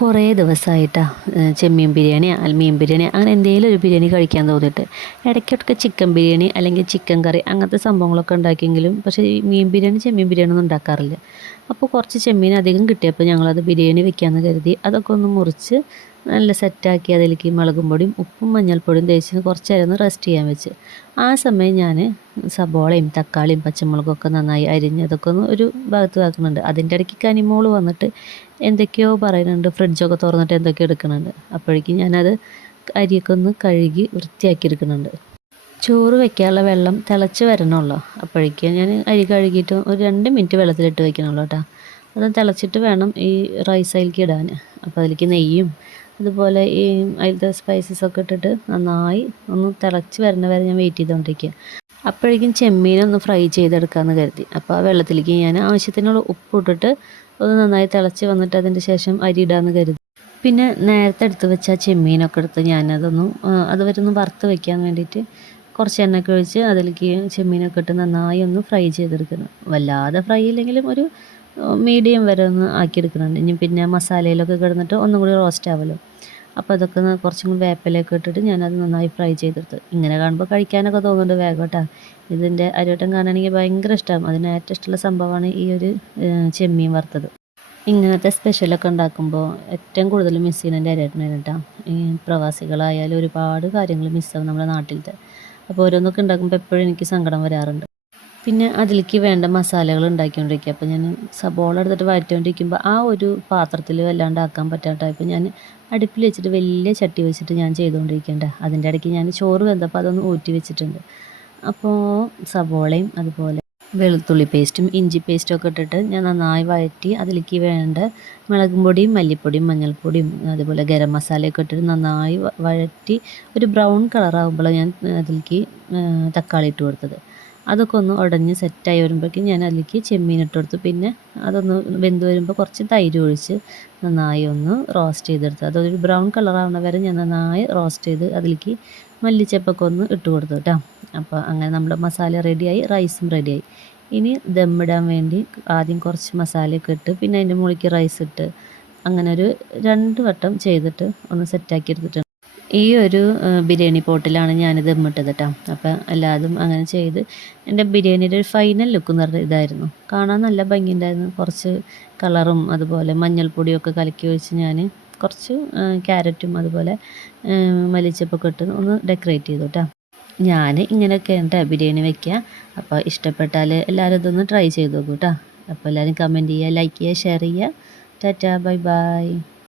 കുറേ ദിവസമായിട്ടാണ് ചെമ്മീൻ ബിരിയാണി മീൻ ബിരിയാണി അങ്ങനെ എന്തെങ്കിലും ഒരു ബിരിയാണി കഴിക്കാൻ തോന്നിയിട്ട്. ഇടയ്ക്കൊക്കെ ചിക്കൻ ബിരിയാണി അല്ലെങ്കിൽ ചിക്കൻ കറി അങ്ങനത്തെ സംഭവങ്ങളൊക്കെ ഉണ്ടാക്കിയെങ്കിലും പക്ഷേ ഈ മീൻ ബിരിയാണി ചെമ്മീൻ ബിരിയാണി ഒന്നും ഉണ്ടാക്കാറില്ല. അപ്പോൾ കുറച്ച് ചെമ്മീൻ അധികം കിട്ടിയപ്പോൾ ഞങ്ങളത് ബിരിയാണി വെക്കാമെന്ന് കരുതി അതൊക്കെ ഒന്ന് മുറിച്ച് നല്ല സെറ്റാക്കി അതിലേക്ക് മുളകും പൊടിയും ഉപ്പും മഞ്ഞൾപ്പൊടിയും തേച്ച് കുറച്ച് നേരം ഒന്ന് റെസ്റ്റ് ചെയ്യാൻ വെച്ച്. ആ സമയം ഞാൻ സബോളയും തക്കാളിയും പച്ചമുളകൊക്കെ നന്നായി അരിഞ്ഞ് അതൊക്കെ ഒന്ന് ഒരു ഭാഗത്ത് വെക്കുന്നുണ്ട് അതിന്റെ ഇടയ്ക്ക് കനിമോൾ വന്നിട്ട് എന്തൊക്കെയോ പറയുന്നുണ്ട് ഫ്രിഡ്ജൊക്കെ തുറന്നിട്ട് എന്തൊക്കെയോ എടുക്കുന്നുണ്ട്. അപ്പോഴേക്കും ഞാനത് അരിയൊക്കെ ഒന്ന് കഴുകി വൃത്തിയാക്കി എടുക്കുന്നുണ്ട്. ചോറ് വെക്കാനുള്ള വെള്ളം തിളച്ച് വരണമല്ലോ അപ്പോഴേക്കും ഞാൻ അരി കഴുകിയിട്ട് ഒരു രണ്ട് മിനിറ്റ് വെള്ളത്തിലിട്ട് വെക്കണമല്ലോ കേട്ടോ. അത് തിളച്ചിട്ട് വേണം ഈ റൈസ് അതിലേക്ക് ഇടാൻ. അപ്പോൾ അതിലേക്ക് നെയ്യും അതുപോലെ ഈ അതിലത്തെ സ്പൈസസ് ഒക്കെ ഇട്ടിട്ട് നന്നായി ഒന്ന് തിളച്ച് വരുന്ന വരെ ഞാൻ വെയിറ്റ് ചെയ്തുകൊണ്ടിരിക്കുക അപ്പോഴേക്കും ചെമ്മീനൊന്ന് ഫ്രൈ ചെയ്തെടുക്കാമെന്ന് കരുതി. അപ്പോൾ ആ വെള്ളത്തിലേക്ക് ഞാൻ ആവശ്യത്തിനുള്ള ഉപ്പ് ഇട്ടിട്ട് ഒന്ന് നന്നായി തിളച്ച് വന്നിട്ട് അതിന്റെ ശേഷം അരി ഇടാമെന്ന് കരുതി. പിന്നെ നേരത്തെ എടുത്ത് വെച്ച ചെമ്മീനൊക്കെ എടുത്ത് ഞാനതൊന്ന് അതുവരെ ഒന്ന് വറുത്ത് വെക്കാൻ വേണ്ടിയിട്ട് കുറച്ച് എണ്ണയൊക്കെ ഒഴിച്ച് അതിലേക്ക് ചെമ്മീനൊക്കെ ഇട്ട് നന്നായി ഒന്ന് ഫ്രൈ ചെയ്തെടുക്കുന്നു. വല്ലാതെ ഫ്രൈ ഇല്ലെങ്കിലും ഒരു മീഡിയം വരെ ഒന്ന് ആക്കിയെടുക്കുന്നുണ്ട്. ഇനി പിന്നെ മസാലയിലൊക്കെ കിടന്നിട്ട് ഒന്നും കൂടി റോസ്റ്റ് ആവുമല്ലോ അപ്പോൾ അതൊക്കെ കുറച്ചും കൂടി വേപ്പിലയൊക്കെ ഇട്ടിട്ട് ഞാനത് നന്നായി ഫ്രൈ ചെയ്തെടുത്ത്. ഇങ്ങനെ കാണുമ്പോൾ കഴിക്കാനൊക്കെ തോന്നുന്നുണ്ട് വേഗം കേട്ടോ ഇതിന്റെ അരിവട്ടം കാണാനെങ്കിൽ ഭയങ്കര ഇഷ്ടമാണ് അതിന് ഏറ്റവും ഇഷ്ടമുള്ള സംഭവമാണ് ഈ ഒരു ചെമ്മീൻ വറുത്തത്. ഇങ്ങനത്തെ സ്പെഷ്യലൊക്കെ ഉണ്ടാക്കുമ്പോൾ ഏറ്റവും കൂടുതൽ മിസ് ചെയ്യുന്നതിന്റെ എന്റെ അരിയേട്ടനാണ് കേട്ടോ ഈ പ്രവാസികളായാലും ഒരുപാട് കാര്യങ്ങൾ മിസ്സാവും നമ്മുടെ നാട്ടിലത്തെ. അപ്പോൾ ഓരോന്നൊക്കെ ഉണ്ടാക്കുമ്പോൾ എപ്പോഴും എനിക്ക് സങ്കടം വരാറുണ്ട്. പിന്നെ അതിലേക്ക് വേണ്ട മസാലകൾ ഉണ്ടാക്കിക്കൊണ്ടിരിക്കുക. അപ്പോൾ ഞാൻ സബോള എടുത്തിട്ട് വഴറ്റിക്കൊണ്ടിരിക്കുമ്പോൾ ആ ഒരു പാത്രത്തിൽ വല്ലാണ്ട് ആക്കാൻ പറ്റാത്ത ടൈപ്പ് ഞാൻ അടുപ്പിൽ വെച്ചിട്ട് വലിയ ചട്ടി വെച്ചിട്ട് ഞാൻ ചെയ്തുകൊണ്ടിരിക്കേണ്ട. അതിന്റെ ഇടയ്ക്ക് ഞാൻ ചോറ് വെന്തപ്പോൾ അതൊന്ന് ഊറ്റി വെച്ചിട്ടുണ്ട്. അപ്പോൾ സബോളയും അതുപോലെ വെളുത്തുള്ളി പേസ്റ്റും ഇഞ്ചി പേസ്റ്റും ഒക്കെ ഇട്ടിട്ട് ഞാൻ നന്നായി വഴറ്റി അതിലേക്ക് വേണ്ട മുളകും പൊടിയും മല്ലിപ്പൊടിയും മഞ്ഞൾപ്പൊടിയും അതുപോലെ ഗരം മസാലയൊക്കെ ഇട്ടിട്ട് നന്നായി വഴറ്റി ഒരു ബ്രൗൺ കളറാകുമ്പോൾ ഞാൻ അതിലേക്ക് തക്കാളി ഇട്ട് കൊടുത്തത്. അതൊക്കെ ഒന്ന് ഉടഞ്ഞ് സെറ്റായി വരുമ്പോഴേക്കും ഞാൻ അതിലേക്ക് ചെമ്മീൻ ഇട്ട് കൊടുത്തു. പിന്നെ അതൊന്ന് വെന്ത് വരുമ്പോൾ കുറച്ച് തൈര് ഒഴിച്ച് നന്നായി ഒന്ന് റോസ്റ്റ് ചെയ്തെടുത്തു. അതൊരു ബ്രൗൺ കളറാവുന്ന വരെ ഞാൻ നന്നായി റോസ്റ്റ് ചെയ്ത് അതിലേക്ക് മല്ലിച്ചപ്പൊക്കെ ഒന്ന് ഇട്ട് കൊടുത്തു കേട്ടോ. അപ്പോൾ അങ്ങനെ നമ്മുടെ മസാല റെഡിയായി റൈസും റെഡിയായി ഇനി ദമ്മിടാൻ വേണ്ടി ആദ്യം കുറച്ച് മസാലയൊക്കെ ഇട്ട് പിന്നെ അതിന്റെ മുകളിലേക്ക് റൈസ് ഇട്ട് അങ്ങനെ ഒരു രണ്ട് വട്ടം ചെയ്തിട്ട് ഒന്ന് സെറ്റാക്കി എടുത്തിട്ടുണ്ട്. ഈ ഒരു ബിരിയാണി പോട്ടിലാണ് ഞാനിത് ഇമ്മിട്ടത് കേട്ടോ അപ്പോൾ എല്ലാതും അങ്ങനെ ചെയ്ത് എന്റെ ബിരിയാണിയുടെ ഒരു ഫൈനൽ ലുക്ക് എന്ന് പറഞ്ഞ ഇതായിരുന്നു. കാണാൻ നല്ല ഭംഗി ഉണ്ടായിരുന്നു കുറച്ച് കളറും അതുപോലെ മഞ്ഞൾപ്പൊടിയൊക്കെ കലക്കി ഒഴിച്ച് ഞാൻ കുറച്ച് ക്യാരറ്റും അതുപോലെ മല്ലിച്ചപ്പൊക്കെ ഇട്ട് ഒന്ന് ഡെക്കറേറ്റ് ചെയ്തു കേട്ടോ ഞാൻ ഇങ്ങനെയൊക്കെ കേട്ടോ ബിരിയാണി വെക്കുക അപ്പോൾ ഇഷ്ടപ്പെട്ടാൽ എല്ലാവരും ഇതൊന്ന് ട്രൈ ചെയ്ത് നോക്കൂ കേട്ടോ അപ്പോൾ എല്ലാവരും കമന്റ് ചെയ്യുക ലൈക്ക് ചെയ്യുക ഷെയർ ചെയ്യുക ടാറ്റാ ബൈ ബൈ